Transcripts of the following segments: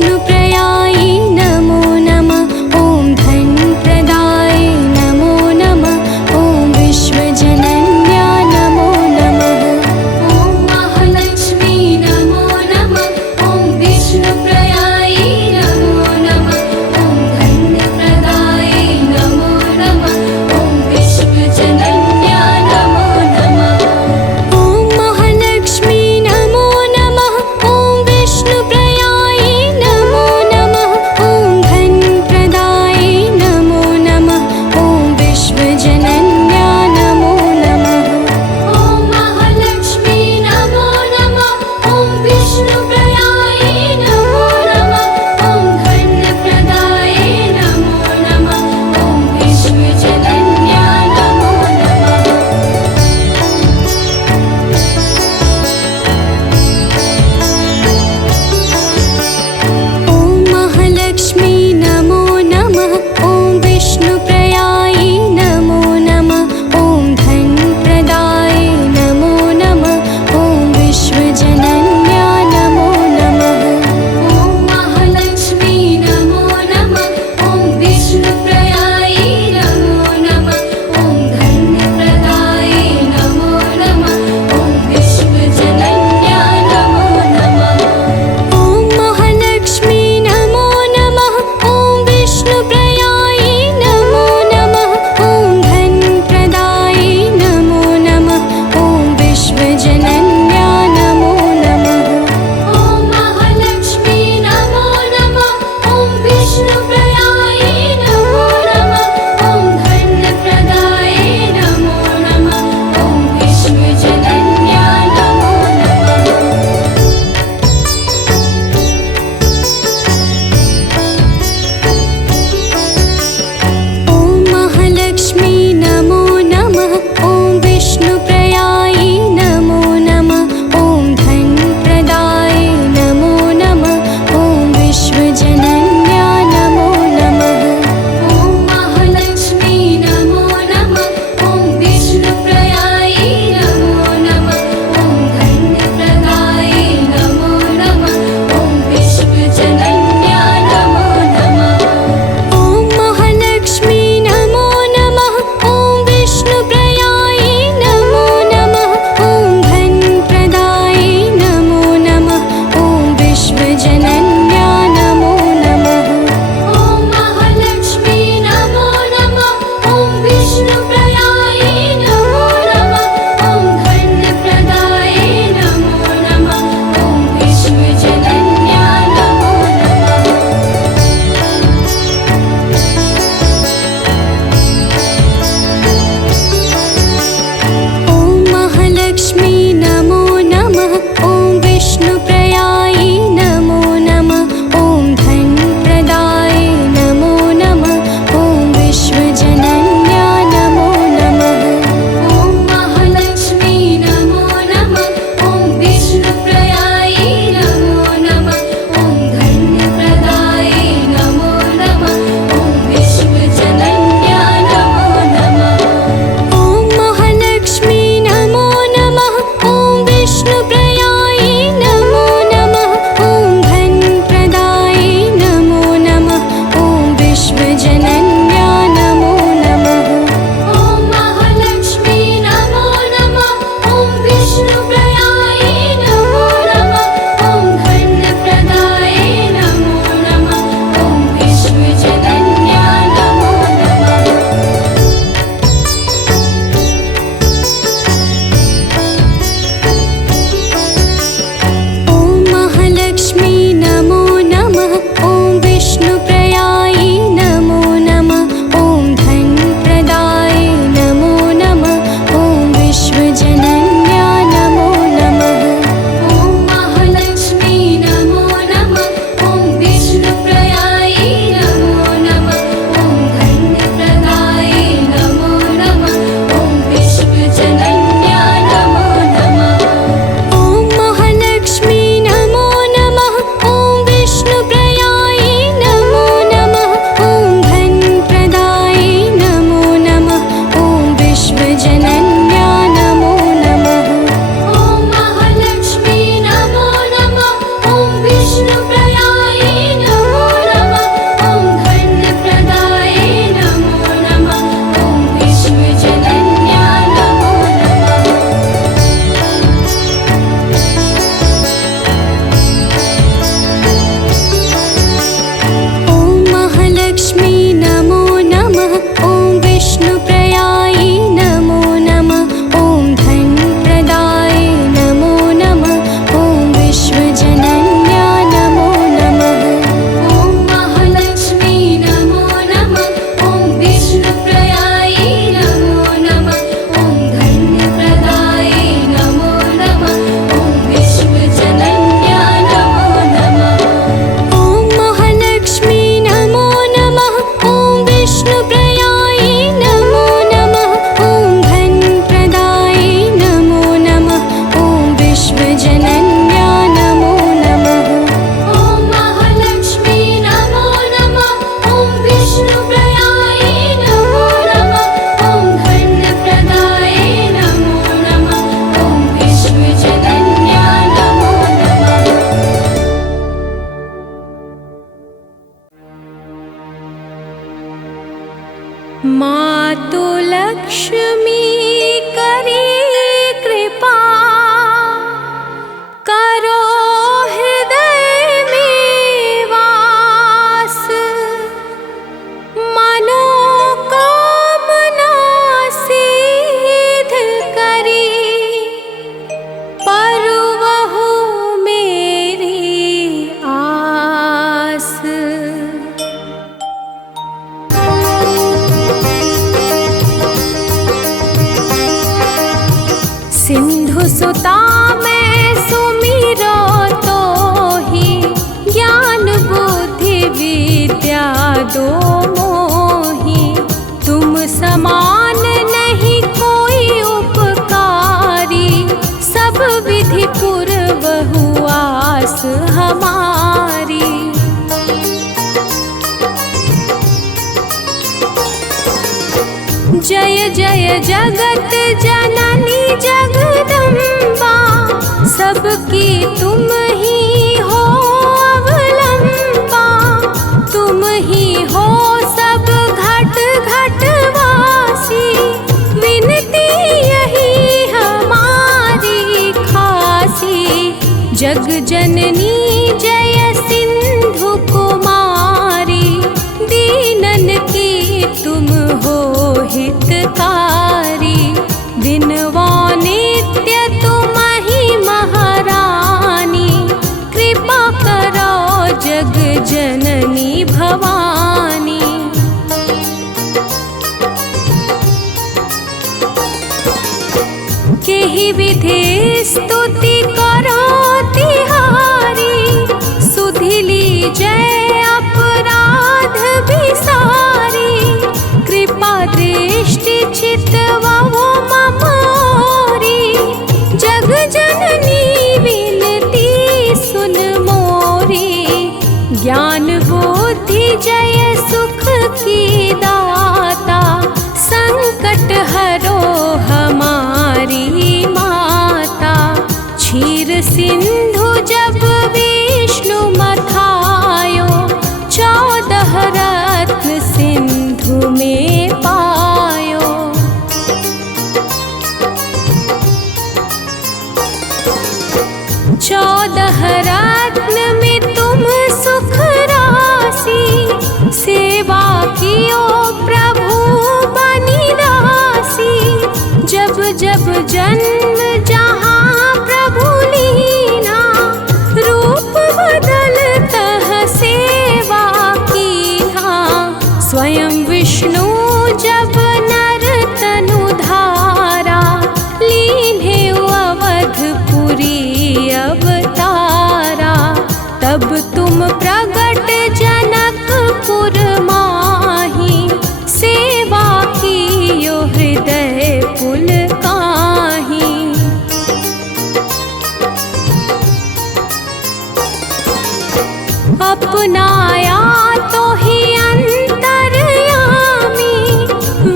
विष्णुप्रयायै नमो नमः। ॐ धनप्रदाय नमो नमः। ॐ विश्वजनन्या नमो नमः। ॐ महालक्ष्मी नमो नमः। ॐ विष्णुप्रयायै नमो नमः। ॐ धनप्रदाय नमो नमः। ॐ विश्वजनन्या नमो नमः। ॐ महालक्ष्मी नमो नमः। ॐ विष्णुप्रयायै नमो मातु लक्ष्मी करी कृपा, करो हृदय में वास। मनोकामना सिद्ध करी, परवहु मेरी आस। सिंधु सुता मैं सुमिरो तोहि, ज्ञान बुद्धि विद्या दो मोहि। तुम समान नहीं कोई उपकारी, सब विधि पूर्वहु आस हमारी। जय जय जगत जननी जगदम्बा, सबकी तुम ही हो अवलंबा। तुम ही हो सब घट घट वासी, विनती यही हमारी खासी। जग जननी जय सिंधु कुमारी, दीनन की तुम हो हितकारी। विनवा नित्य तुम ही महारानी, कृपा करो जग जननी भवानी। केहि विधि स्तुति करो तिहारी, सुधिली जय अपराध बिसारी। कृपा दृष्टि चितवहु मम ओरी, जग जननी विनती सुन मोरी। ज्ञान बुद्धि जय सुख की दाता, संकट हरो हमारी माता। क्षीर सिंधु जब विष्णु मथायो, 14 रत्न सिंधु में पायो। 14 रत्न में तुम सुख राशि, सेवा कियो प्रभु बनी दासी। जब जब जन्म जहाँ प्रभु लीना, रूप बदलतः सेवा कीन्हा। स्वयं विष्णु जब नर तनु धारा, लीन्हे अवधपुरी अवतारा। तब तुम प्रगट जनकपुर माही, सेवा कियो हृदय पुलकाहि। अपनाया तो ही अंतर्यामी,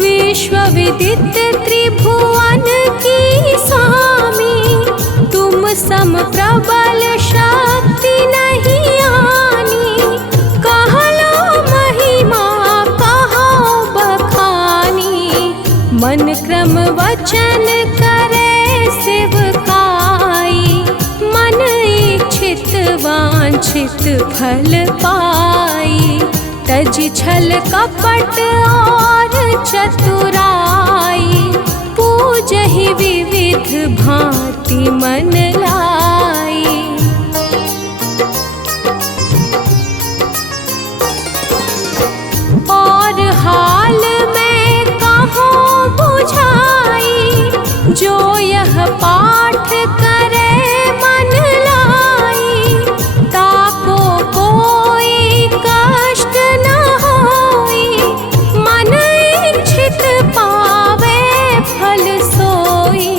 विश्व विदित त्रिभुवन की स्वामी। तुम सम प्रबल शक्ति नहीं आनी, कहलो महिमा कहो बखानी। मन क्रम वचन करे सेवकाई, मन इच्छित वांछित फल पाई। तज छल कपट और चतुराई, पूजहि विविध भांति मन लाई। और हाल में कहूँ बुझाई, जो यह पाठ करे मन लाई। ताको कोई कष्ट न होई, मन इच्छित पावे फल सोई।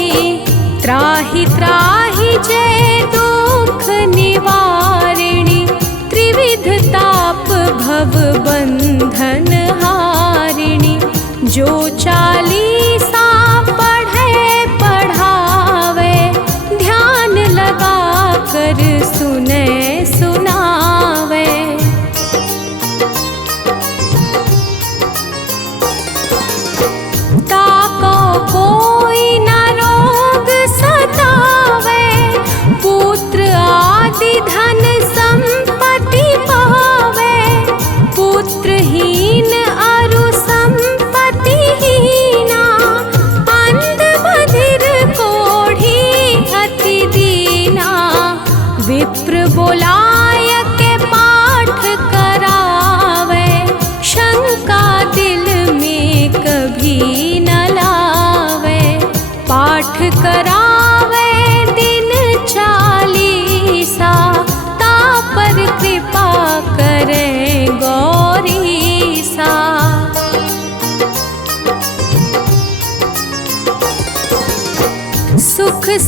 त्राहि त्राहि जय दुख निवारिणी, त्रिविध ताप भव बंधन हारिणी। जो 40 पढ़े पढ़ावे, ध्यान लगा कर सुने सुनावे।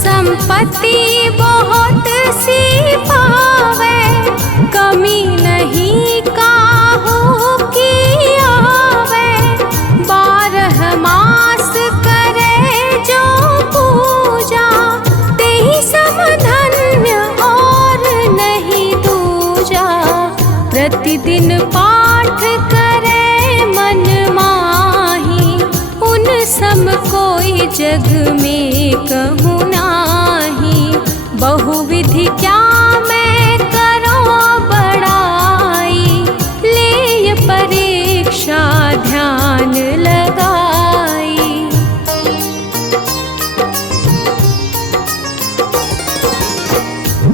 संपत्ति बहुत सी पावे, कमी नहीं काहू की आवे। 12 मास करे जो पूजा, तेहि सम धन्य और नहीं दूजा। प्रतिदिन पाठ करे मन माही, उन सम कोई जग में कहूँ नाही। बहुविधि क्या मैं करो बड़ाई, ले परीक्षा ध्यान लगाई।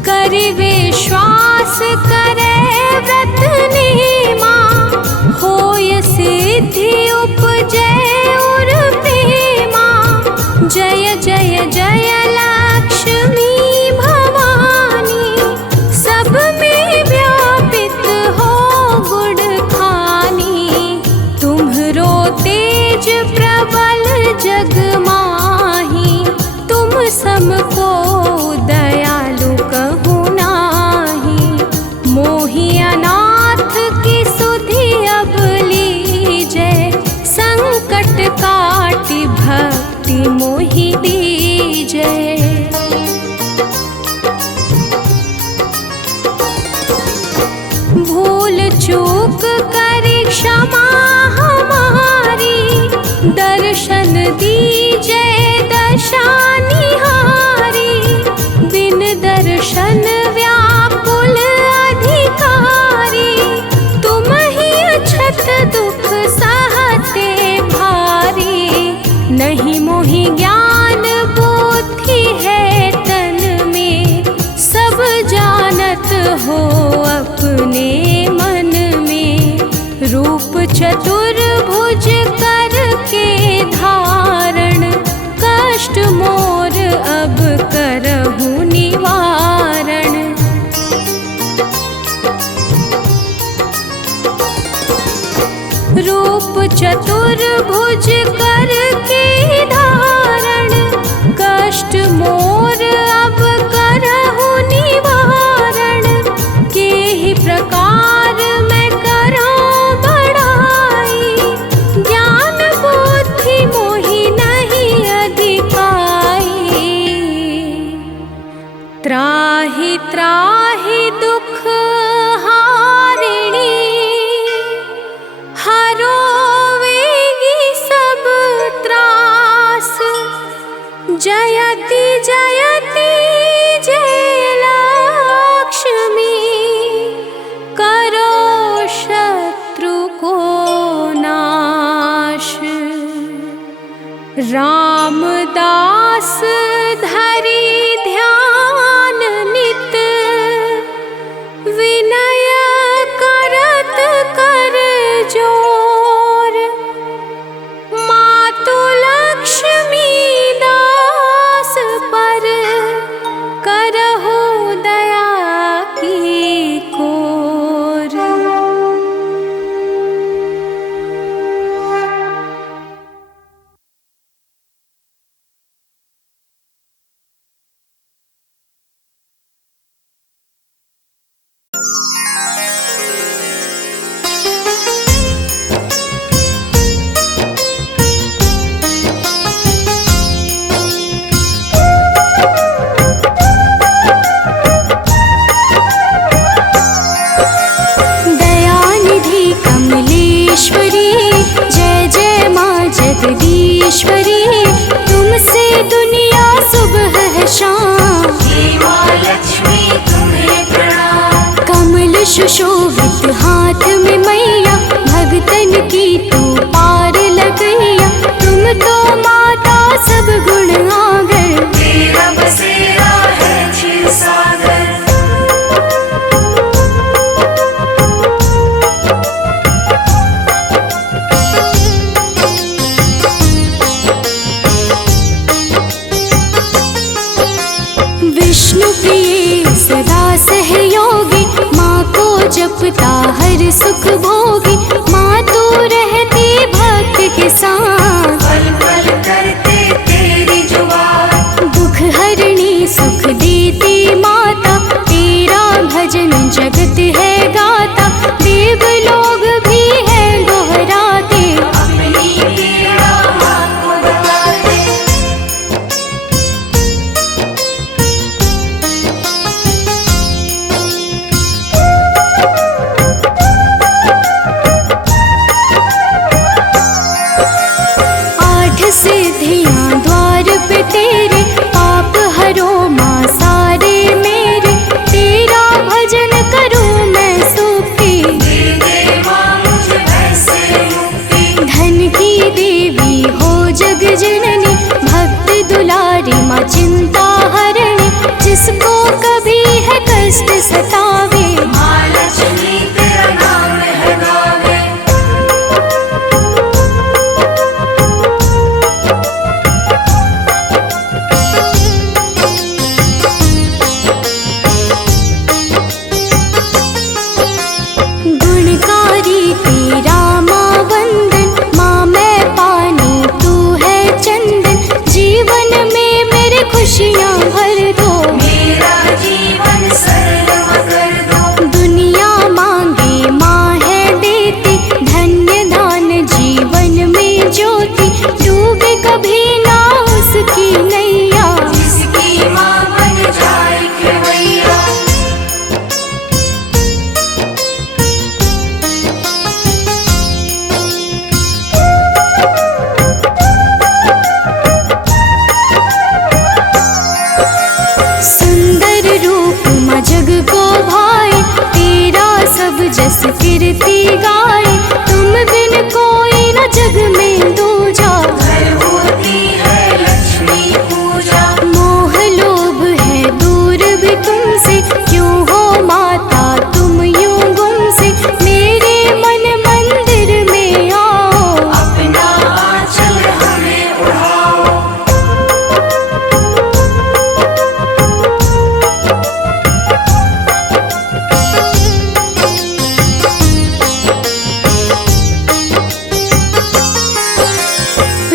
करि विश्वास करे व्रत नेमा, होय सिद्धि उपजे उर प्रेमा। जय जय जय लक्ष्मी भवानी, सब में व्यापित हो गुण खानी। तुम्हरो तेज प्रबल जग माही, तुम समको दयालु कहूँ नाही। मोहि अनाथ की सुधि अब लीजै, संकट काटि भक्ति मोहि दीजै। भूल चूक करि क्षमा हमारी, दर्शन दीजै दशा निहारी। बिन दर्शन व्याकुल अधिकारी, तुम ही अछत दुख सहते भारी। नहीं मोहि ज्ञान बुद्धि है तन में, सब जानत हो अपने मन में। रूप चतुर्भुज करके धारण, कष्ट मोर अब करहु निवारण। रूप चतुर्भुज करके धारण, कष्ट मोर अब करहु निवारण। केहि प्रकार मैं करूं बड़ाई, ज्ञान बुद्धि मोहि नहीं अधिकाई। त्राहि त्राहि दुख हारिणी, हरोवेगी सब त्रास। जयति जयति जय लक्ष्मी, करो शत्रु को नाश। रामदास धरि ध्यान नित, विनय करत कर जोर। मातु लक्ष्मी दास पर, करहु दया की कोर। जगदीश्वरी, तुमसे दुनिया सुबह है शाम। लक्ष्मी तुम्हें प्रणाम। कमल सुशोभित हाथ में मैया, भगतन की तू पार लगैया। तुम तो माता सब गुण आगर, तेरा बसेरा है क्षीर सागर। विष्णु प्रिय सदा सहयोगी, माँ को जपता हर सुख भोगी। माँ तू रहती भक्त के साथ, पल पल करते तेरी जुबान। दुख हरणी कष्ट सतावे। माँ लक्ष्मी तेरा नाम है गावे। गुणकारी तेरा माँ वंदन, माँ मैं पानी तू है चंदन। जीवन में मेरे खुशियाँ भर दो, मेरा जीवन सरल कर दो। दुनिया मांगे माँ है देती, धन्य दान जीवन में ज्योति। डूबे कभी ना उसकी नैया, जिसकी माँ बन जाए खेवैया। सुंदर रूप माँ जग को भाए, तेरा सब जस कीर्ति गाए। तुम बिन कोई न जग में दूजा, घर होती है लक्ष्मी पूजा। मोह लोभ है दूर भी तुमसे, क्यों हो माता तुम यूं गुमसे। मेरे मन मंदिर में आओ, अपना आंचल हमें उड़ाओ।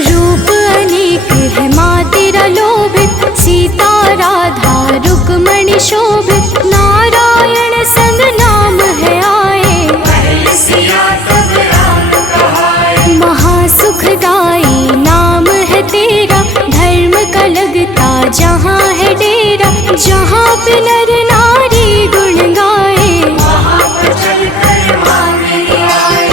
रूप अनेक है माँ तेरा लोभित। सीता राधा रुक्मणी शोभित, नारायण संग नाम है आए। पहले सिया तब राम कहाए। महासुखदाई नाम है तेरा, धर्म का लगता जहाँ है डेरा। जहाँ पे नर नारी गुण गाए, वहाँ पर चल कर माँ मेरी आए।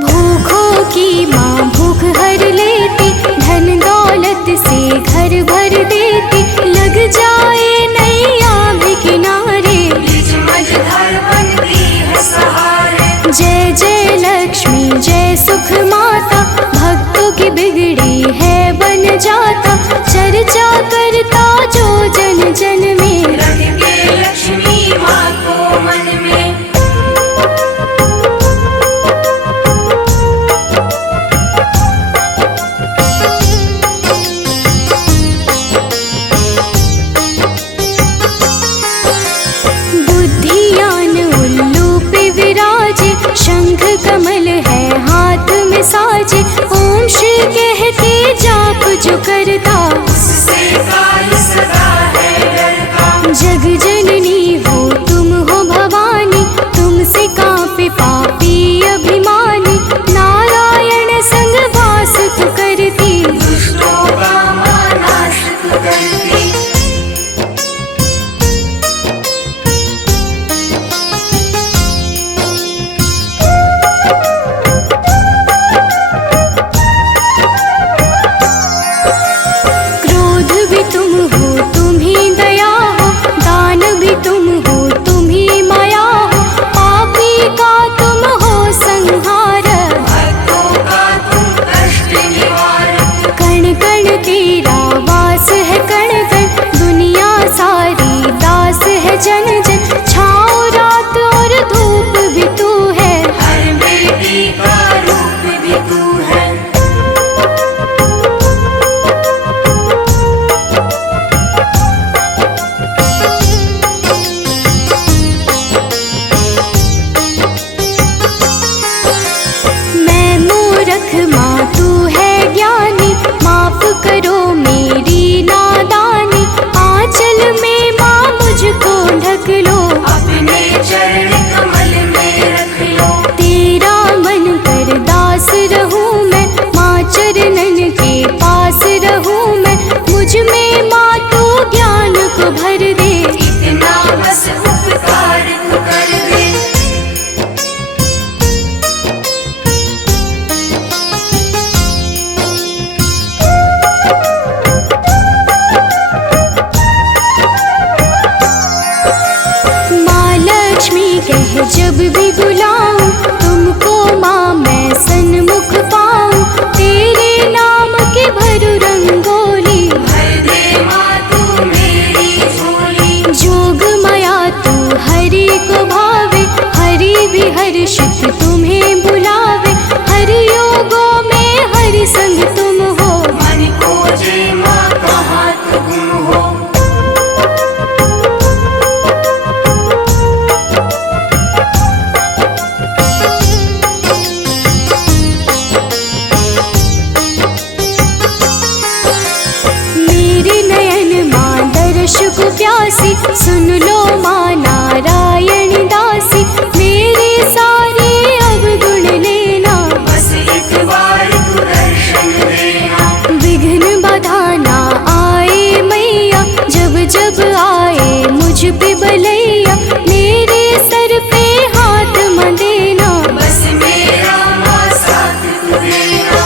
भूखों की माँ भूख हर लेती, धन दौलत से घर भर देती। लग जाए नैया भी किनारे, बीच मझधार बनती है सहारे। जय जय लक्ष्मी जय सुख माता। भक्तों की बिगड़ी है बन जाता, चर्चा करता जो जन जन में। रख के लक्ष्मी माँ को मन में। बुद्धियान उल्लू पे विराजे, शंख कमल है हाथ में साजे। ओम श्री कहते जाप जो करता, उससे काल सदा है डरता। जग जननी हो तुम हो भवानी, तुमसे कांपे पापी अभिमानी। नारायण संग वास तू करती, दुष्टों का माँ नाश तू करती। क्रोध भी तुम हो तुम ही दया हो, दान भी तुम हो तुम ही माया हो। पापी का तुम हो संहार, भक्तों का तुम कष्ट निवारक। कण कण तेरा वास है कण कण। दुनिया सारी दास है जन जन, छाँव रात और धूप भी तू है। हर बेटी का रूप भी तू है। मैं मूरख माँ तू है ज्ञानी, माफ करो मेरी नादानी। आंचल में माँ मुझको ढक लो, अपने चरण कमल में रख लो। तेरा मन कर दास रहूं मैं, माँ चरणन के पास रहूं मैं। मुझ में माँ तू ज्ञान को भर दे, इतना बस उपकार तू कर दे। प्यासी, सुन लो माँ नारायण दासी, मेरे सारे अवगुण लेना, बस एक बार तू दर्शन देना। विघ्न बाधा ना आए मैया, जब जब आए मुझ पे बलैया, मेरे सर पे हाथ न देना, बस मेरा माँ साथ तू देना।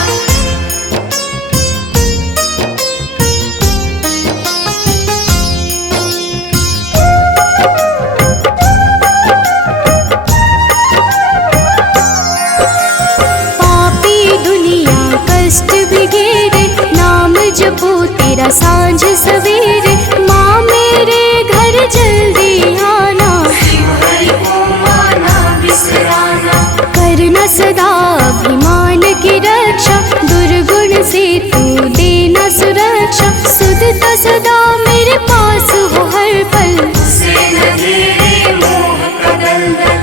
पापी दुनिया कष्ट भी घेरे, नाम जपो तेरा सांझ सवेरे, माँ मेरे घर जल्दी आना, शिव हरि को माना बिसराना। करना सदा अभिमान की रक्षा, दुर्गुण से तू देना सुरक्षा, सुधता सदा मेरे पास हो हर पल, उसे न घेरे मोह का दलदल।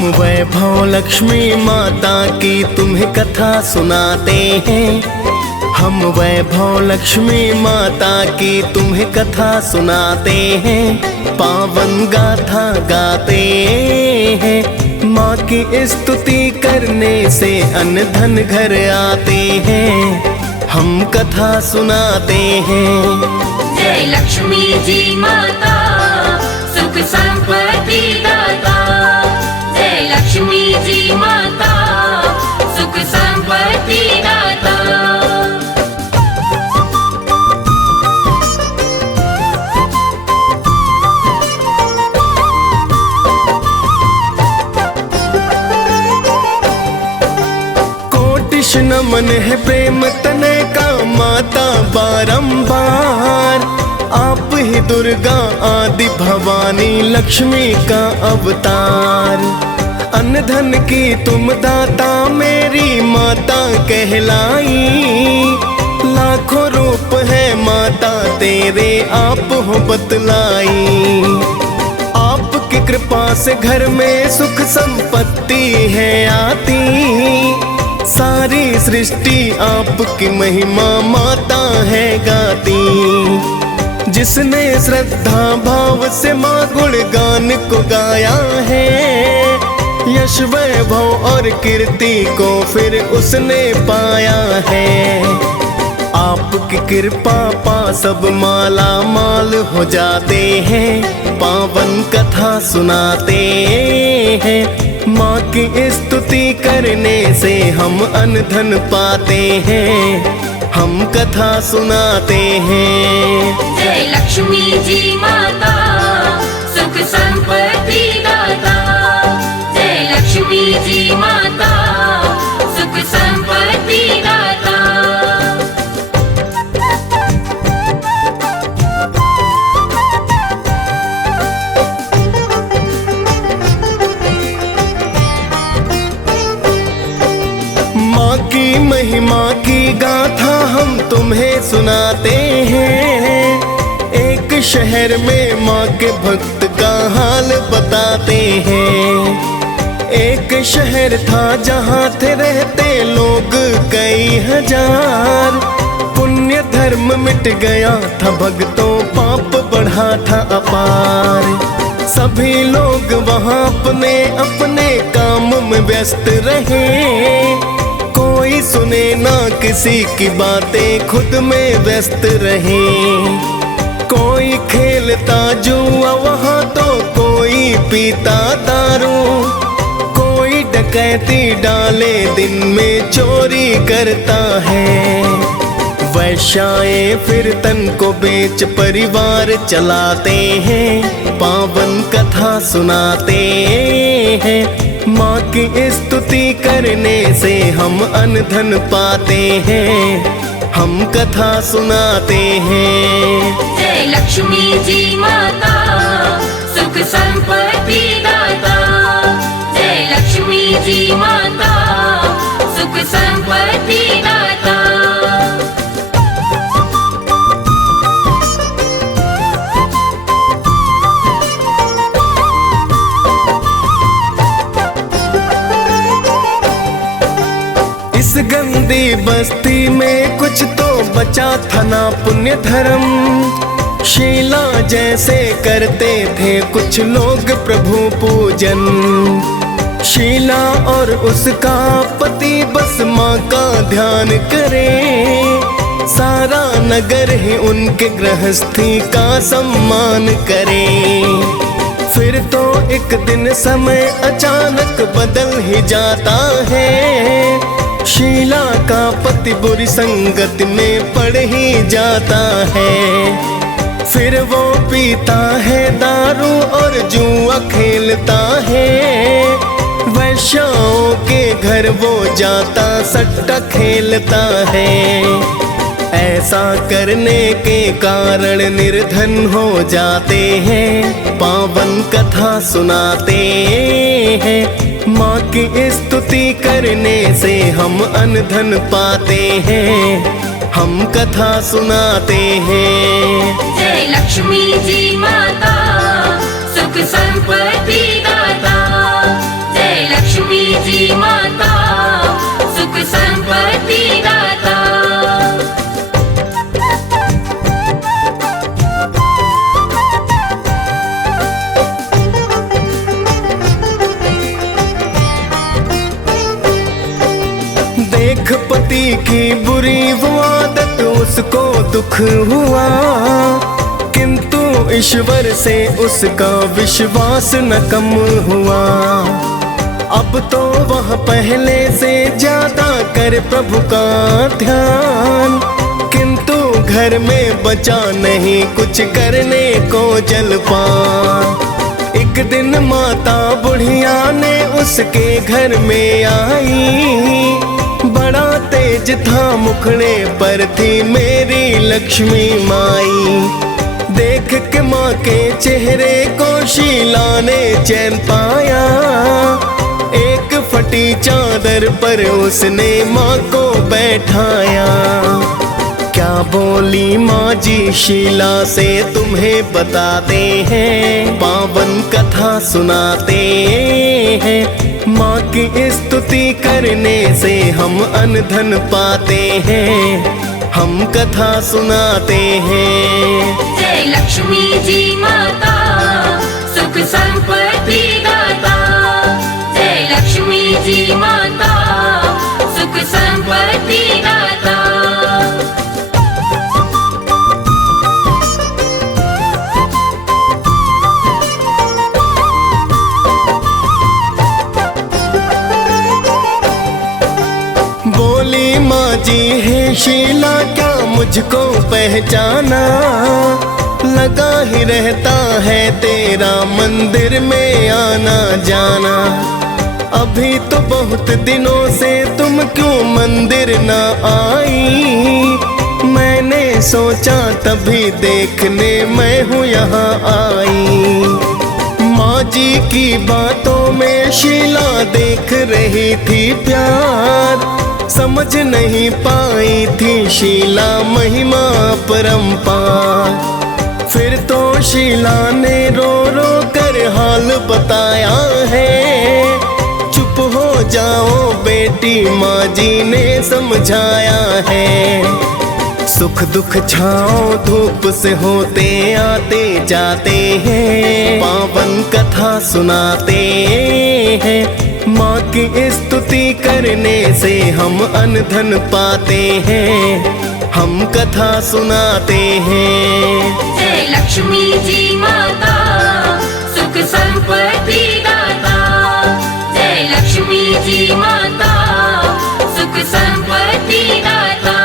हम वैभव लक्ष्मी माता की तुम्हें कथा सुनाते हैं। हम वैभव लक्ष्मी माता की तुम्हें कथा सुनाते हैं। पावन गाथा गाते हैं। माँ की स्तुति करने से अन्न धन घर आते हैं। हम कथा सुनाते हैं। जय लक्ष्मी जी माता सुख संपत्ति दाता। जय लक्ष्मी जी माता सुख संपत्ति दाता। नमन है प्रेम तने का माता बारंबार। आप ही दुर्गा आदि भवानी लक्ष्मी का अवतार। अन्न धन की तुम दाता मेरी माता कहलाई। लाखों रूप है माता तेरे आप हो बतलाई। आपकी कृपा से घर में सुख संपत्ति है आती। सारी सृष्टि आपकी महिमा माता है गाती। जिसने श्रद्धा भाव से माँ गुणगान को गाया है। यश वैभव और कीर्ति को फिर उसने पाया है। आपकी कृपा पा सब माला माल हो जाते हैं। पावन कथा सुनाते हैं। माँ की स्तुति करने से हम अन्न धन पाते हैं। हम कथा सुनाते हैं। जय लक्ष्मी जी माता सुख संपत्ति दाता। जय लक्ष्मी जी माता सुख संपत्ति दाता। की महिमा की गाथा हम तुम्हें सुनाते हैं। एक शहर में माँ के भक्त का हाल बताते हैं। एक शहर था जहाँ थे रहते लोग कई हजार। पुण्य धर्म मिट गया था भक्तों पाप बढ़ा था अपार। सभी लोग वहाँ अपने अपने काम में व्यस्त रहे। कोई सुने ना किसी की बातें खुद में व्यस्त रहे। कोई खेलता जुआ वहाँ तो कोई पीता दारू। कोई डकैती डाले दिन में चोरी करता है। वैश्याएं फिर तन को बेच परिवार चलाते हैं। पावन कथा सुनाते हैं। माँ की स्तुति करने से हम अन्न धन पाते हैं। हम कथा सुनाते हैं। जय लक्ष्मी जी माता सुख संपत्ति दाता। जय लक्ष्मी जी माता सुख संपत्ति दाता। इस गंदी बस्ती में कुछ तो बचा था ना पुण्य धर्म। शीला जैसे करते थे कुछ लोग प्रभु पूजन। शीला और उसका पति बस माँ का ध्यान करे। सारा नगर ही उनके गृहस्थी का सम्मान करे। फिर तो एक दिन समय अचानक बदल ही जाता है। शीला का पति बुरी संगत में पड़ ही जाता है। फिर वो पीता है दारू और जुआ खेलता है। वैश्याओं के घर वो जाता सट्टा खेलता है। ऐसा करने के कारण निर्धन हो जाते हैं। पावन कथा सुनाते हैं। माँ की स्तुति करने से हम अन्न धन पाते हैं। हम कथा सुनाते हैं। जय लक्ष्मी जी माता सुख संपत्ति दाता। जय पति की बुरी वो आदत उसको दुख हुआ, किंतु ईश्वर से उसका विश्वास न कम हुआ। अब तो वह पहले से ज्यादा करे प्रभु का ध्यान, किंतु घर में बचा नहीं कुछ करने को जलपान। एक दिन माता बुढ़िया ने उसके घर में आई, बड़ा तेज था मुखड़े पर थी मेरी लक्ष्मी माई। देख के माँ के चेहरे को शीला ने चैन पाया, एक फटी चादर पर उसने माँ को बैठाया। क्या बोली माँ जी शीला से तुम्हें बताते हैं, पावन कथा सुनाते हैं। माँ की स्तुति करने से हम अन्न धन पाते हैं, हम कथा सुनाते हैं। जय लक्ष्मी जी माता सुख संपत्ति दाता, जय लक्ष्मी जी माता सुख संपत्ति दाता। बोली माँ जी है शीला क्या मुझको पहचाना, लगा ही रहता है तेरा मंदिर में आना जाना। अभी तो बहुत दिनों से तुम क्यों मंदिर ना आई, मैंने सोचा तभी देखने मैं हूँ यहाँ आई। माँ जी की बातों में शीला देख रही थी प्यार, समझ नहीं पाई थी शीला महिमा परंपार। फिर तो शीला ने रो रो कर हाल बताया है, चुप हो जाओ बेटी माँ जी ने समझाया है। सुख दुख छाओ धूप से होते आते जाते हैं, पावन कथा सुनाते हैं। माँ की स्तुति करने से हम अन्न धन पाते हैं, हम कथा सुनाते हैं। जय लक्ष्मी जी माता सुख संपत्ति दाता, जय लक्ष्मी जी माता सुख संपत्ति दाता।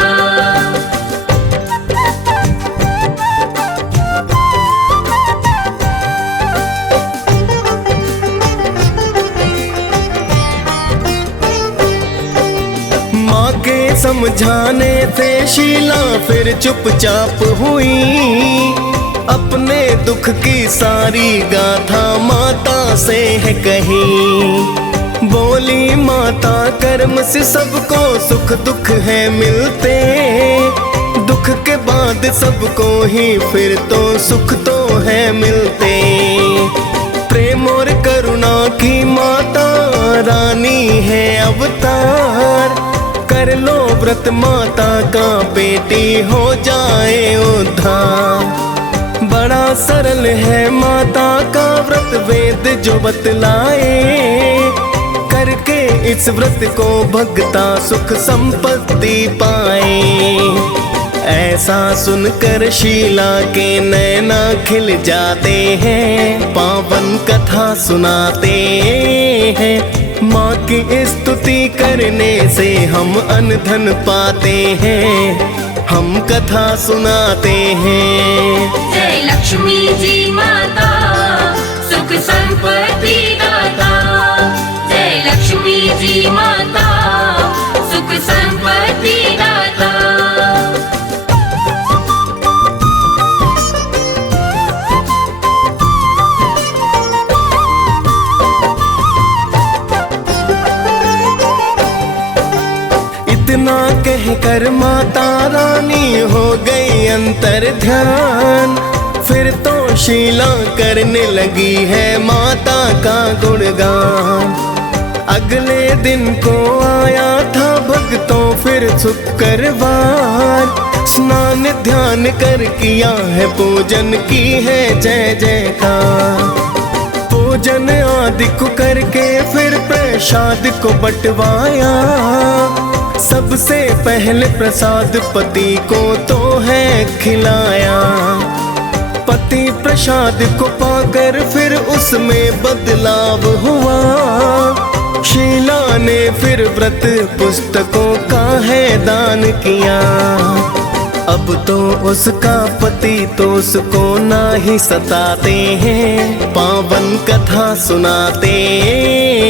समझाने से शीला फिर चुपचाप हुई, अपने दुख की सारी गाथा माता से है कही। बोली माता कर्म से सबको सुख दुख है मिलते, दुख के बाद सबको ही फिर तो सुख तो है मिलते। प्रेम और करुणा की माता रानी है अवतार, कर लो व्रत माता का बेटी हो जाए उद्धार। बड़ा सरल है माता का व्रत वेद जो बतलाए, करके इस व्रत को भगता सुख संपत्ति पाए। ऐसा सुनकर शीला के नैना खिल जाते हैं, पावन कथा सुनाते हैं। माँ की स्तुति करने से हम अन्न धन पाते हैं, हम कथा सुनाते हैं। जय लक्ष्मी जी माता सुख संपत्ति दाता, जय लक्ष्मी जी माता सुख संपत्ति दाता। इतना कह कर माता रानी हो गई अंतर ध्यान, फिर तो शीला करने लगी है माता का गुणगान। अगले दिन को आया था भक्तों फिर शुक्रवार, स्नान ध्यान कर किया है पूजन की है जय जयकार। पूजन आदि को करके फिर प्रसाद को बंटवाया, सबसे पहले प्रसाद पति को तो है खिलाया। पति प्रसाद को पाकर फिर उसमें बदलाव हुआ। शीला ने फिर व्रत पुस्तकों का है दान किया। अब तो उसका पति तो उसको ना ही सताते हैं, पावन कथा सुनाते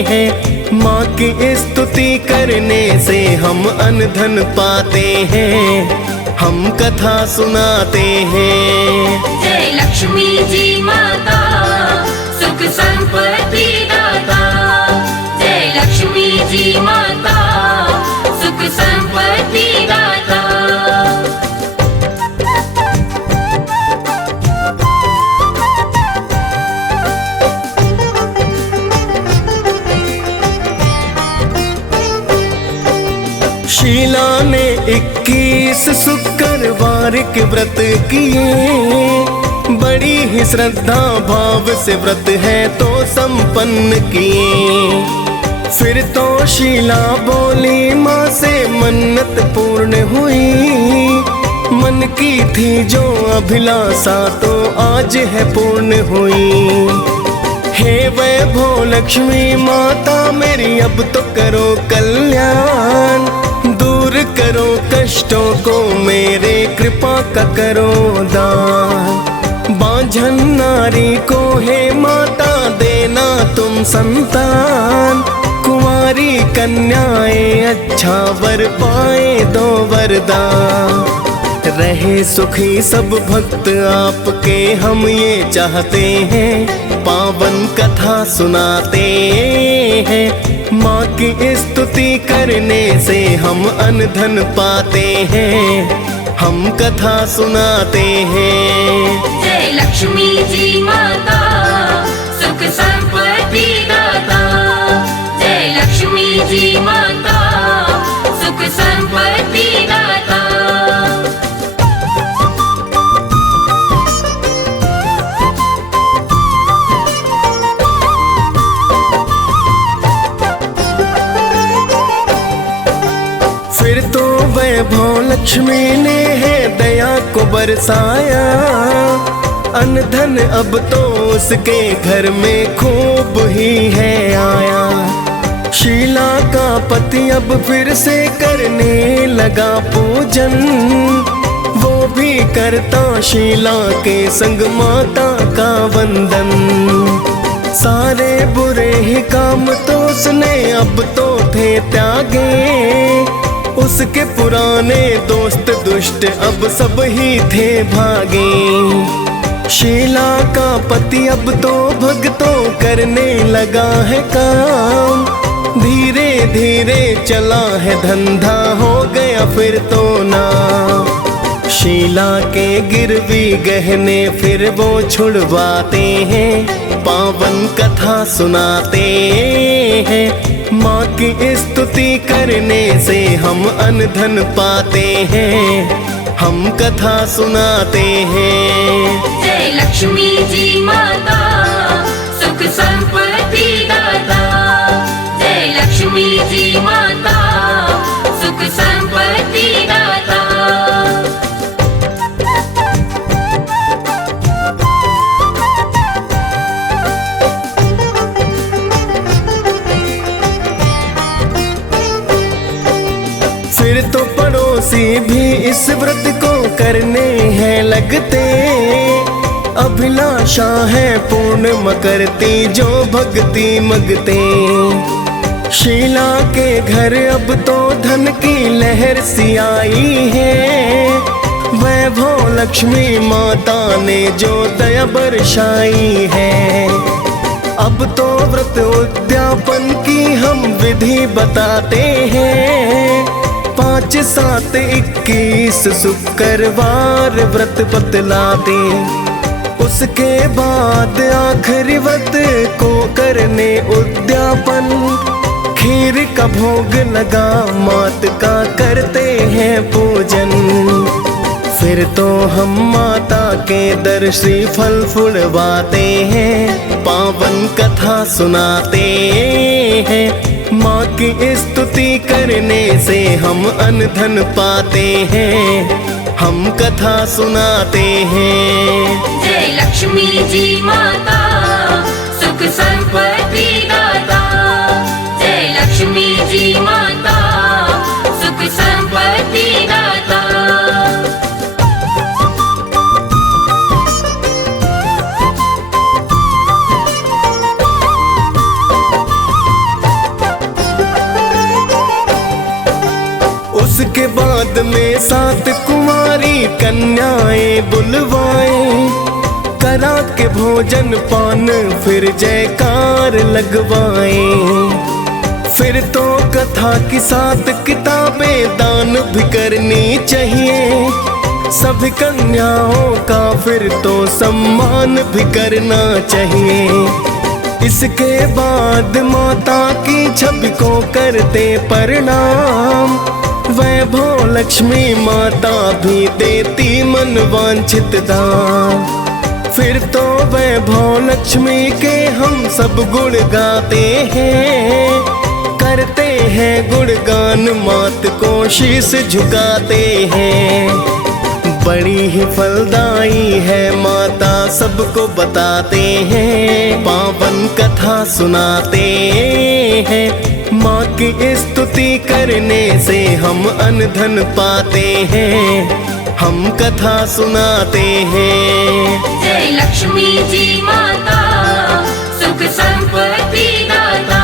हैं। माँ की स्तुति करने से हम अन्न धन पाते हैं, हम कथा सुनाते हैं। जय लक्ष्मी जी माता, सुख संपत्ति दाता। जय लक्ष्मी जी माता, सुख संपत्ति दाता। शीला ने 21 शुक्रवार के व्रत किए। बड़ी ही श्रद्धा भाव से व्रत है तो संपन्न किए। फिर तो शीला बोली माँ से मन्नत पूर्ण हुई। मन की थी जो अभिलाषा तो आज है पूर्ण हुई। हे वैभव लक्ष्मी माता मेरी अब तो करो कल्याण। दूर करो कष्टों को मेरे, कृपा का करो दान। बांझन नारी को हे माता देना तुम संतान। कुंवारी कन्याएं अच्छा वर पाए दो वरदान। रहे सुखी सब भक्त आपके हम ये चाहते हैं, पावन कथा सुनाते हैं। माँ की स्तुति करने से हम अन्न धन पाते हैं, हम कथा सुनाते हैं। जय लक्ष्मी जी माता, सुख संपत्ति दाता। जय लक्ष्मी जी माता, सुख संपत्ति दाता। फिर तो वैभव लक्ष्मी ने है दया को बरसाया। अन्न धन अब तो उसके घर में खूब ही है आया। शीला का पति अब फिर से करने लगा पूजन। वो भी करता शीला के संग माता का वंदन। सारे बुरे ही काम तो उसने अब तो थे त्यागे। उसके पुराने दोस्त दुष्ट अब सब ही थे भागे। शीला का पति अब तो भक्तों करने लगा है काम। धीरे धीरे चला है धंधा, हो गया फिर तो ना। शीला के गिरवी गहने फिर वो छुड़वाते हैं, पावन कथा सुनाते हैं। माँ की स्तुति करने से हम अन्न धन पाते हैं, हम कथा सुनाते हैं। जय लक्ष्मी जी माता, सुख संपत्ति दाता। जय लक्ष्मी जी माता, सुख संपत्ति दाता। फिर तो पड़ोसी भी इस व्रत को करने हैं लगते। अभिलाषा है पूर्ण मकरती जो भक्ति मगते। शीला के घर अब तो धन की लहर सी आई है। वैभव लक्ष्मी माता ने जो दया बरसाई है। अब तो व्रत उद्यापन की हम विधि बताते हैं। 5, 7, 21 शुक्रवार व्रत बतलाते। उसके बाद आखिरी व्रत को करने उद्यापन। खीर का भोग लगा मात का करते हैं पूजन। फिर तो हम माता के दर श्री फल फुलवाते हैं, पावन कथा सुनाते हैं। माँ की स्तुति करने से हम अन्न धन पाते हैं, हम कथा सुनाते हैं। जय लक्ष्मी जी माता, सुख संपत्ति दाता। जय लक्ष्मी जी माता, सुख संपत्ति दाता। उसके बाद में 7 कुमारी कन्याएं बुलवाए, करा के भोजन पान फिर जयकार लगवाए। फिर तो कथा की 7 किताबें दान भी करनी चाहिए, सभी कन्याओं का फिर तो सम्मान भी करना चाहिए। इसके बाद माता की छवि को करते प्रणाम, वैभव लक्ष्मी माता भी देती मन वांछित दान। फिर तो वैभव लक्ष्मी के हम सब गुण गाते हैं, करते हैं गुणगान मात को शीश झुकाते हैं। बड़ी ही फलदायी है माता सबको बताते हैं, पावन कथा सुनाते हैं। माँ की स्तुति करने से हम अन्न धन पाते हैं, हम कथा सुनाते हैं। जय लक्ष्मी जी माता, सुख संपत्ति दाता।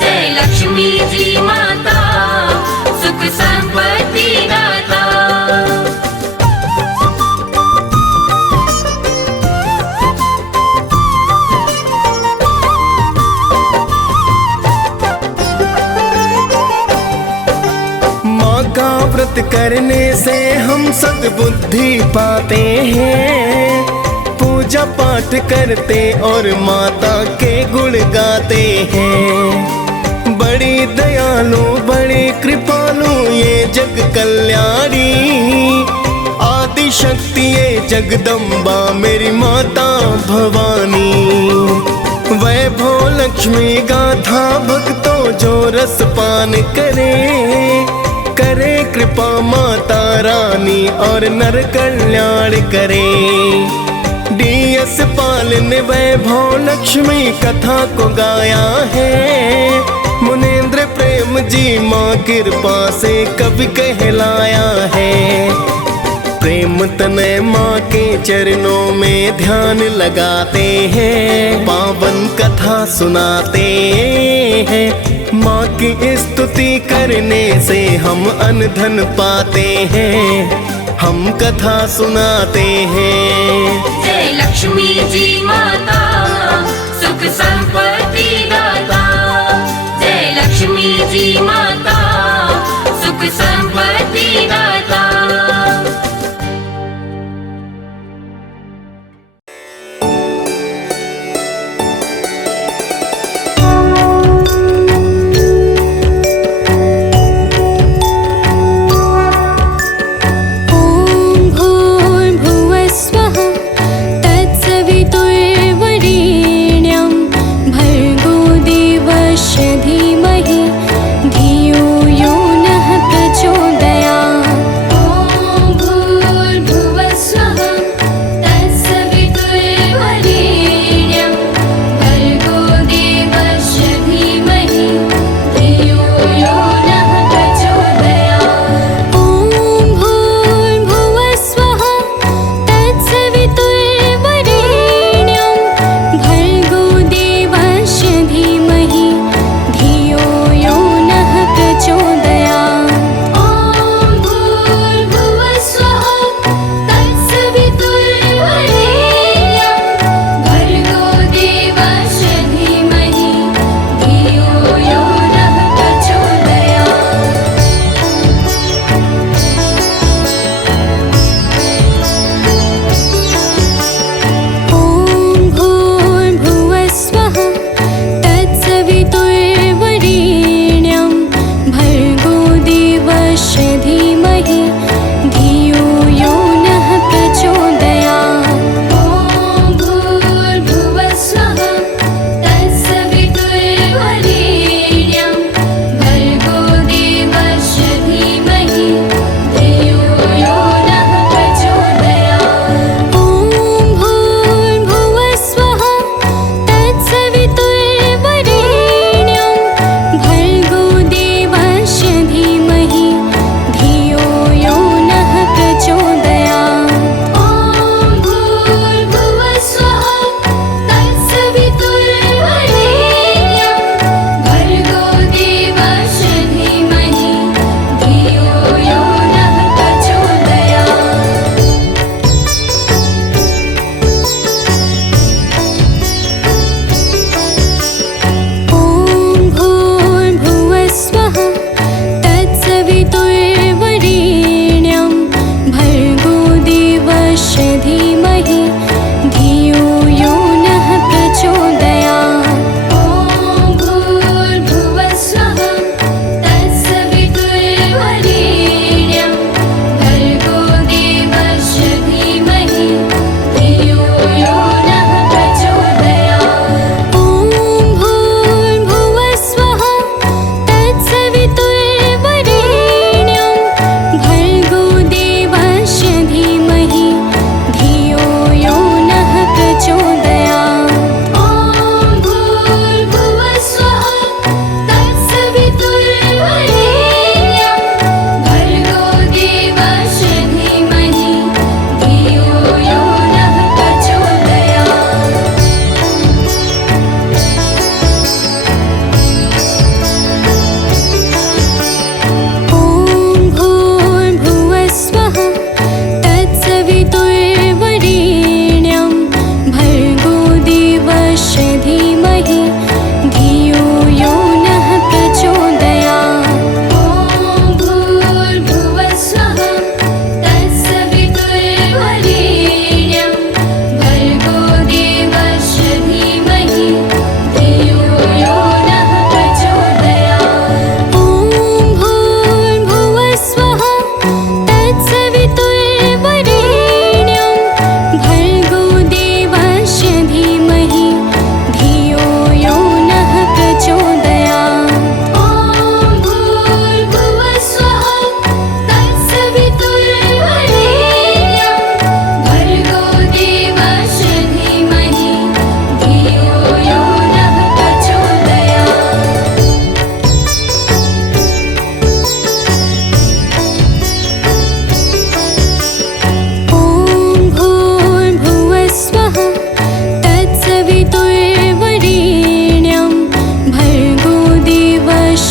जय लक्ष्मी जी माता, सुख संपत्ति दाता। व्रत करने से हम सद्बुद्धि पाते हैं, पूजा पाठ करते और माता के गुण गाते हैं। बड़ी दयालु बड़ी कृपालु ये जग कल्याणी, आदि शक्ति ये जगदम्बा मेरी माता भवानी। वैभव लक्ष्मी गाथा भक्तों जो रस पान करे कृपा माता रानी और नर कल्याण करे। DS पालन वैभव लक्ष्मी कथा को गाया है, मुनेंद्र प्रेम जी माँ कृपा से कवि कहलाया है। प्रेम तनय माँ के चरणों में ध्यान लगाते हैं, पावन कथा सुनाते हैं। माँ की स्तुति करने से हम अन्न धन पाते हैं, हम कथा सुनाते हैं। जय लक्ष्मी जी माता, सुख संपत्ति दाता। जय लक्ष्मी जी माता, सुख संपत्ति दाता। धियो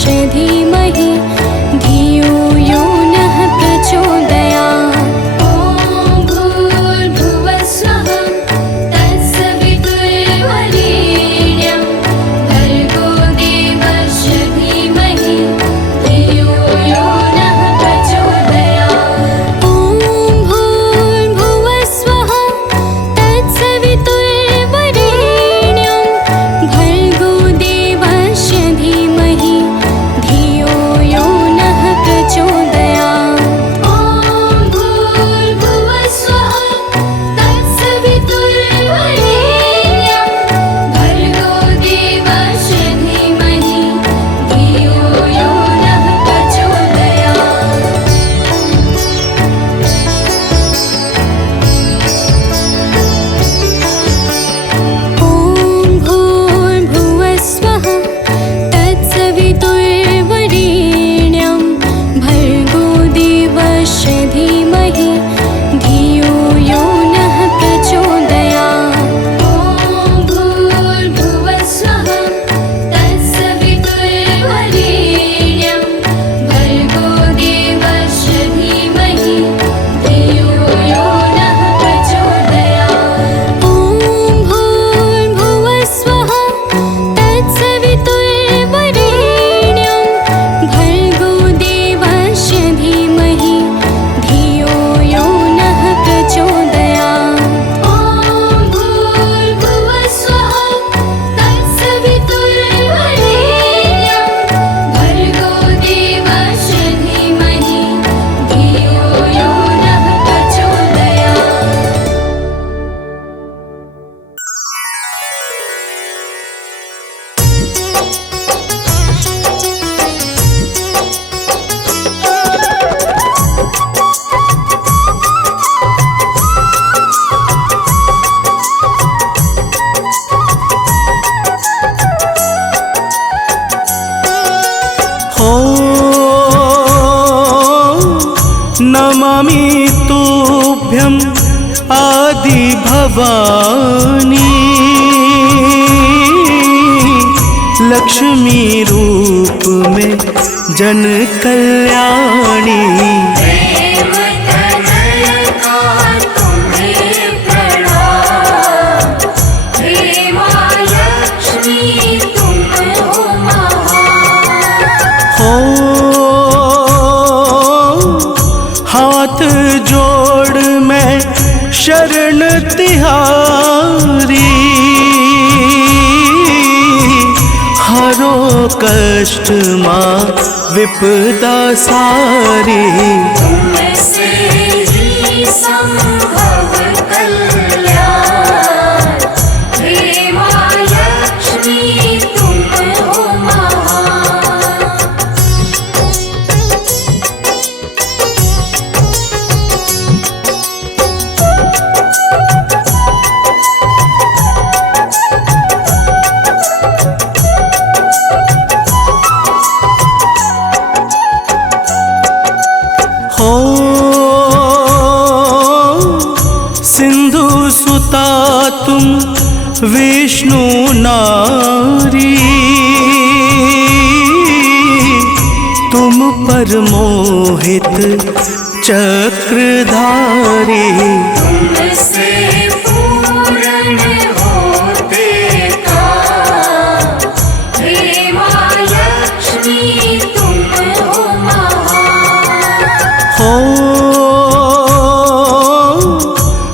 धीमहि धियो यो नः प्रचोदयात्। ॐ भूर्भुवः स्वः तत्सवितुर्वरेण्यं भर्गो देवस्य धीमहि धियो यो नः प्रचोदयात्। ॐ भूर्भुवः स्वः तत्सवितुर्वरेण्यं भर्गो देवस्य धीमहि धियो यो नः प्रचोदयात्। ॐ भूर्भुवः स्वः तत्सवितुर्वरेण्यं भर्गो देवस्य धीमहि धियो यो नः प्रचोदयात्। ॐ भूर्भुवः स्वः तत्सवितुर्वरेण्यं भर्गो देवस्य धीमहि धियो यो नः प्रचोदयात्। ॐ भूर्भुवः स्वः तत्सवितुर्वरेण्यं भर्गो देवस्य धीमहि धियो यो नः प्रचोदयात्। ॐ भूर्भुवः स्वः तत्सवितुर्वरेण्यं भर्गो देवस्य धीमहि धियो यो नः प्रचोदयात्। ॐ भूर्भुवः स्वः तत्सवितुर्वरेण्यं भर्गो देवस्य धीमहि धियो यो नः प्रचोदयात्। हो नमामि तुभ्यं आदि भवानी लक्ष्मी रूप में जन कल्याणी। देवतनयका तुम्हें प्रणाम, हे माँ लक्ष्मी तुम हो महान। हो हाथ जोड़ मैं शरण तिहारी हरो कष्ट माँ विपदा सारी। तुमसे ही संभव कल्याण, हे माँ लक्ष्मी तुम हो महान। हो सिंधु सुता तुम विष्णु नारी तुम पर मोहित चक्रधारी। तुमसे पूर्ण होते काम, हे माँ लक्ष्मी तुम हो महान। हो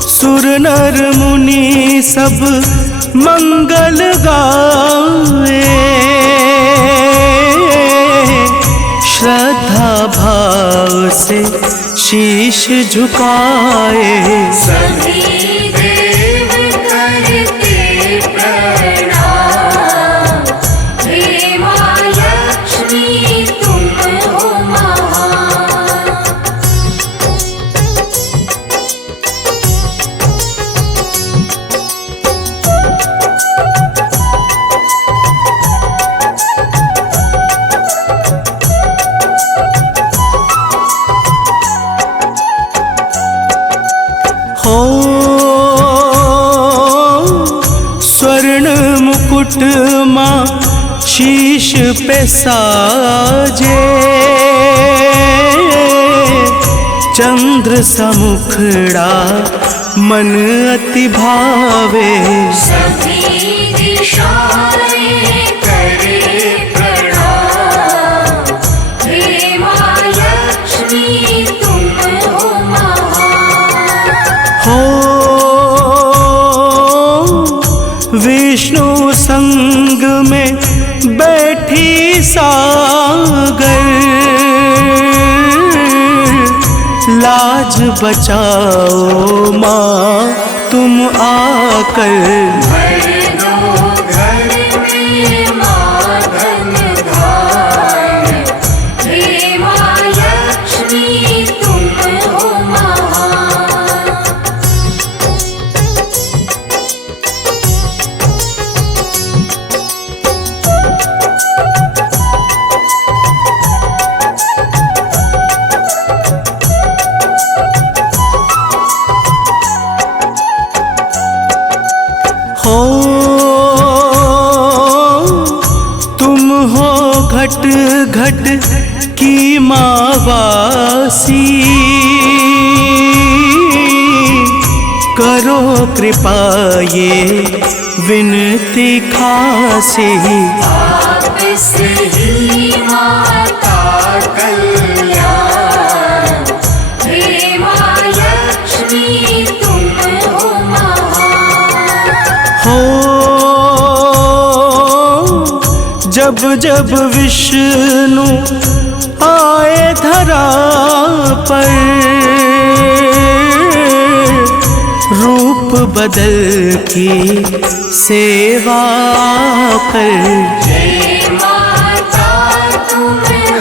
सुर नर मुनि सब मंगल गाए श्रद्धा भाव से शीश झुकाए। सभी देव करते प्रणाम, हे माँ लक्ष्मी तुम हो महान। हो स्वर्ण मुकुट माँ शीश पे साजे चंद्र समुखड़ा मन अति भावे। सभी दिशाएं करे प्रणाम, हे माँ लक्ष्मी तुम हो महान। हो विष्णु संग में बैठी सागर, लाज बचाओ माँ तुम आकर। भर दो घर में माँ धन धान्य, हे माँ लक्ष्मी तुम हो महान। हो तुम हो घट घट की माँ वासी, करो कृपा ये विनती खासी। आपसे ही माता कल्याण, हे माँ लक्ष्मी तुम हो महान। हो जब जब विष्णु आए धरा पर, रूप बदल की सेवा कर। हे माता तुम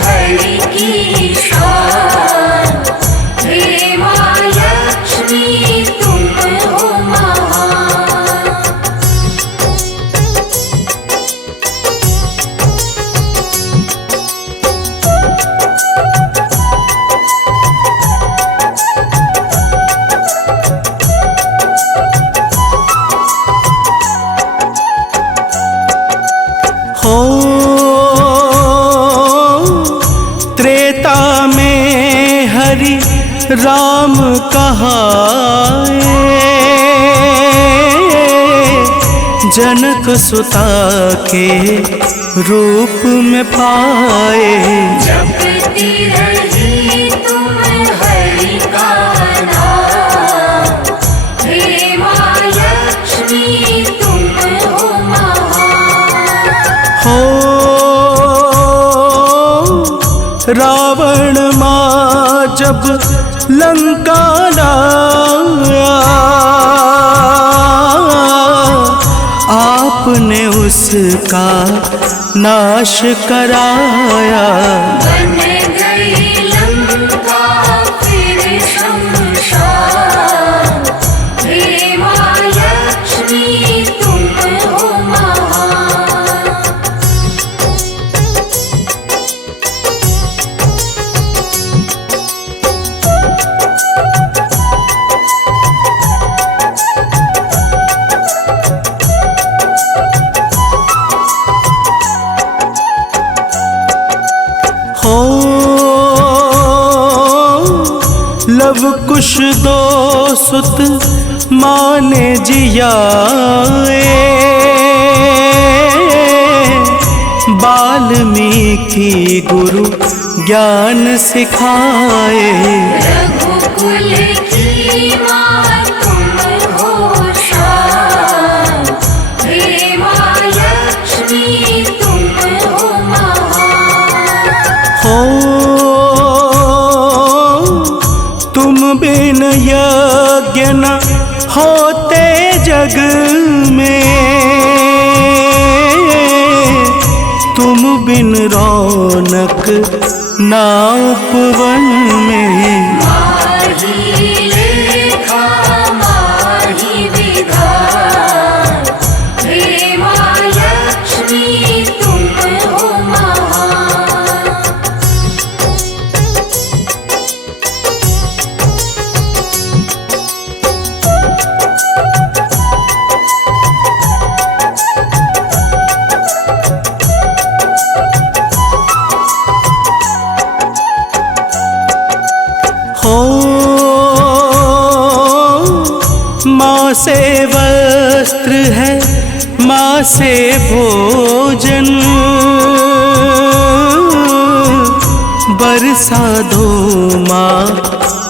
हरि की शान, हे माँ लक्ष्मी तुम हो महान। हो त्रेता में हरि राम कहाए, जनक सुता के रूप में पाए। जपती रही तुम हरि का नाम, हे माँ लक्ष्मी तुम हो महान। हो रावण माँ जब लंका लाया, आपने उसका नाश कराया। बन गई लंका फिर शमशान, हे माँ लक्ष्मी तुम हो महान। हो लव कुश दो सुत माने जियाए, वाल्मीकि गुरु ज्ञान सिखाए। रघुकुल की माँ तुम हो शान, हे माँ लक्ष्मी तुम हो महान। हो तुम बिन यज्ञ न होते जग में, तुम बिन रौनक ना उपवन में। माही लेखा माही विधान, हे माँ लक्ष्मी तुम हो महान। माँ से वस्त्र है, माँ से भोजन, बरसा दो माँ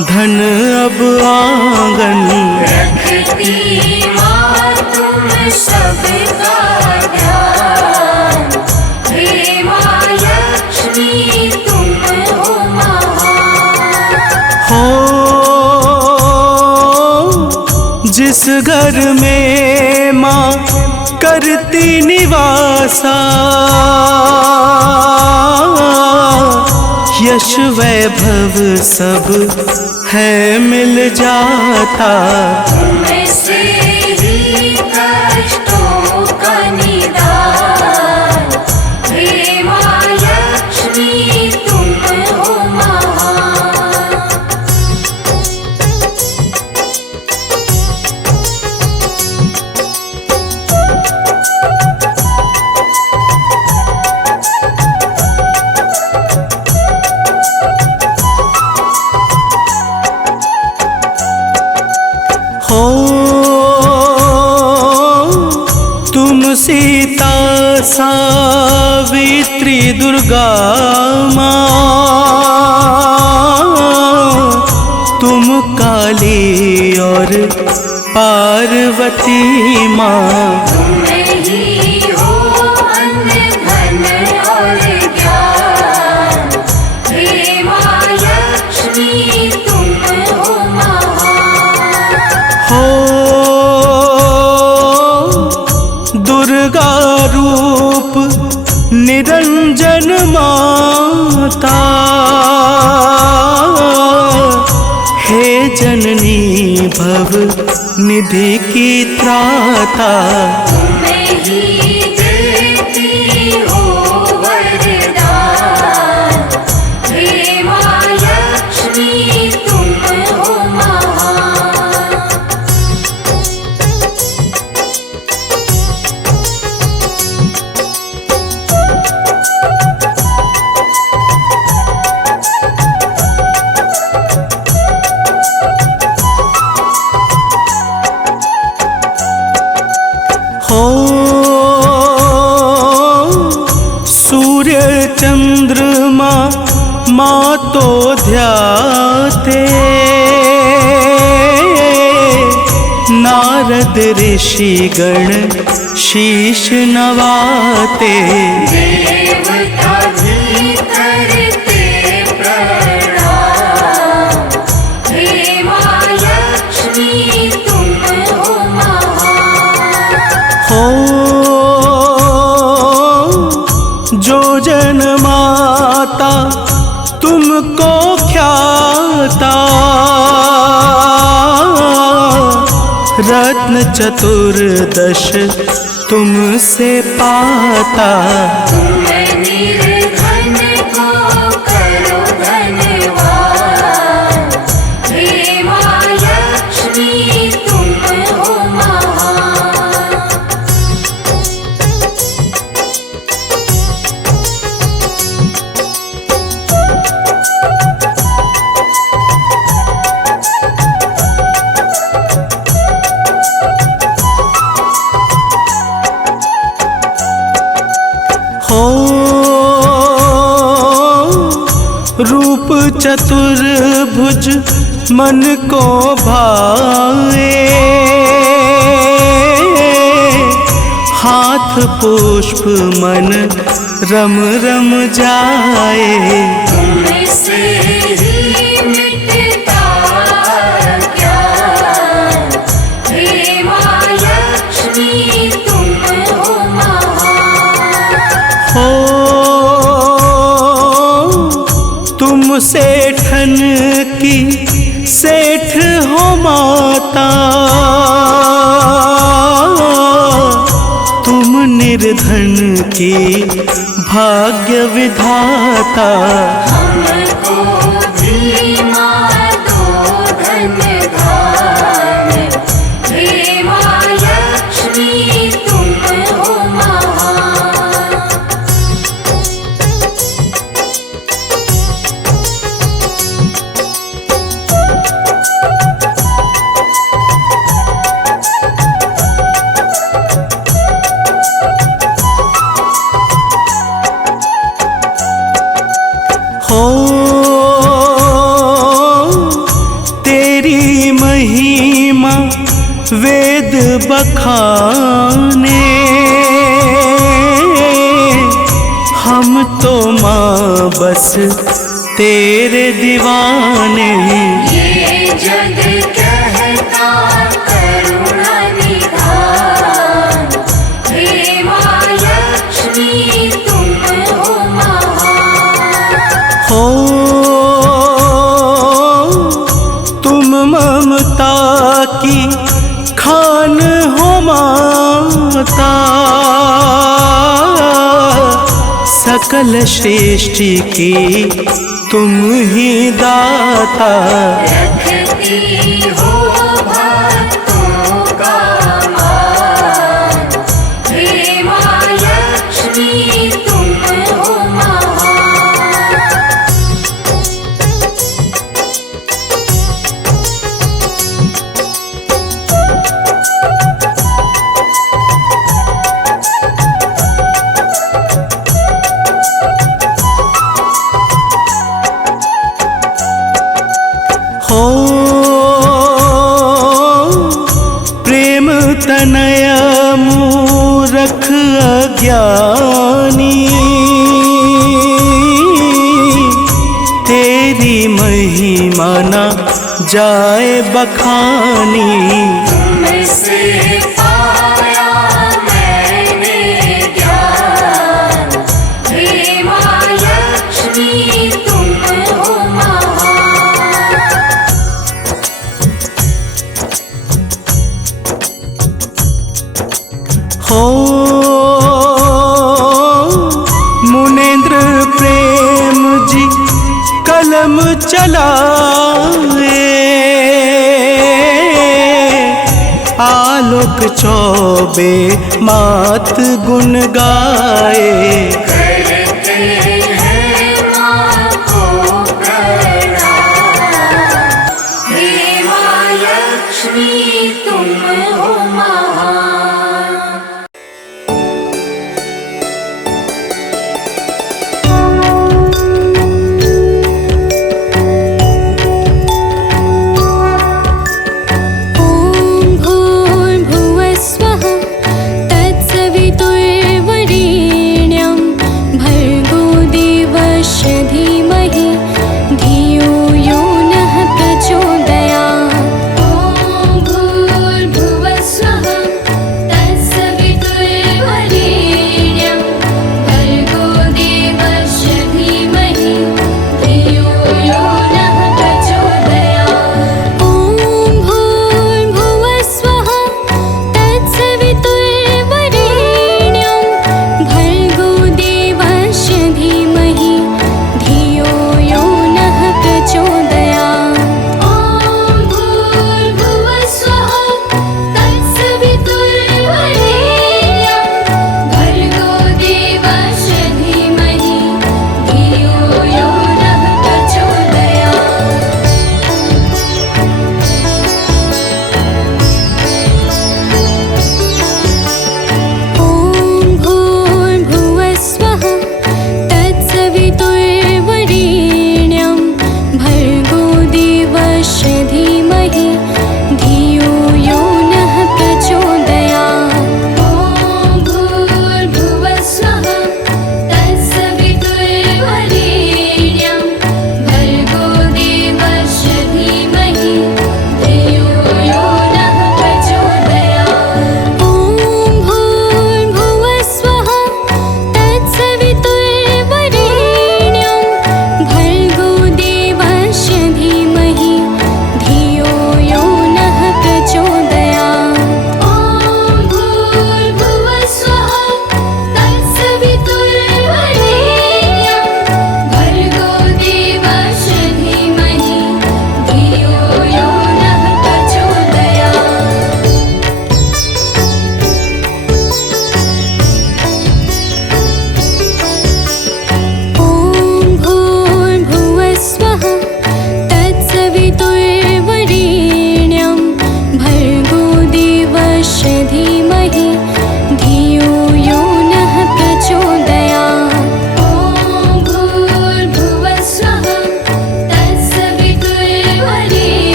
धन अब आंगन। रखती माँ तुम सबका ध्यान, हे माँ लक्ष्मी तुम हो महान। हो जिस घर में माँ करती निवासा, यश वैभव सब है मिल जाता। तुमसे ही कष्टों का निदान, हे माँ लक्ष्मी तुम हो महान। हो तुम सीता सावित्री दुर्गा माँ, तुम काली और पार्वती माँ। तुम ही हो अन्न धन और ज्ञान, हे माँ लक्ष्मी तुम हो महान। हो दुर्गा रूप निरंजन माता, हे जननी भव निधि की त्राता। तुम ही देती हो वरदान, हे माँ लक्ष्मी तुम हो महान। हो सूर्य चंद्रमा माँ तो ध्याते, नारद ऋषि गण शीश नवाते। देवता भी करते प्रणाम, हे माँ लक्ष्मी तुम हो महान। हो जो जन माता तुमको ख्याता, रत्न चतुर्दश तुमसे पाता। तुम निर्धन को करो धनवान, हे माँ लक्ष्मी तुम हो महान। हो रूप चतुर्भुज मन को भाए, हाथ पुष्प मन रम रम जाए। तुमसे ही मिटता ज्ञान, हे माँ लक्ष्मी तुम हो महान। हो तुम सेठन की सेठ हो माता, तुम निर्धन की भाग्य विधाता। हमको भी माँ दो धन धान, हे माँ लक्ष्मी तुम हो महान। हो तेरी महिमा वेद बखाने, हम तो माँ बस तेरे दीवाने। ये जग कहता करुणा निधान, हे माँ लक्ष्मी तुम हो महान। हो तुम ममता की खान हो माता, सकल सृष्टि की तुम ही दाता। रखती हो भक्तों का मान, हे माँ लक्ष्मी तुम हो महान। हो प्रेम तनय मूरख अज्ञानी, तेरी महिमा न जाए बखानी। तुमसे पाया मैंने ज्ञान, हे माँ लक्ष्मी तुम हो महान। हो मुनेन्द्र प्रेम जी कलम चलाए, आलोक चौबे मात गुण गाए। करते हैं माँ को प्रणाम, हे माँ लक्ष्मी तुम हो महान। ॐ भूर्भुवः स्वः तत्सवितुर्वरेण्यं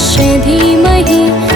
तस्य धीमहि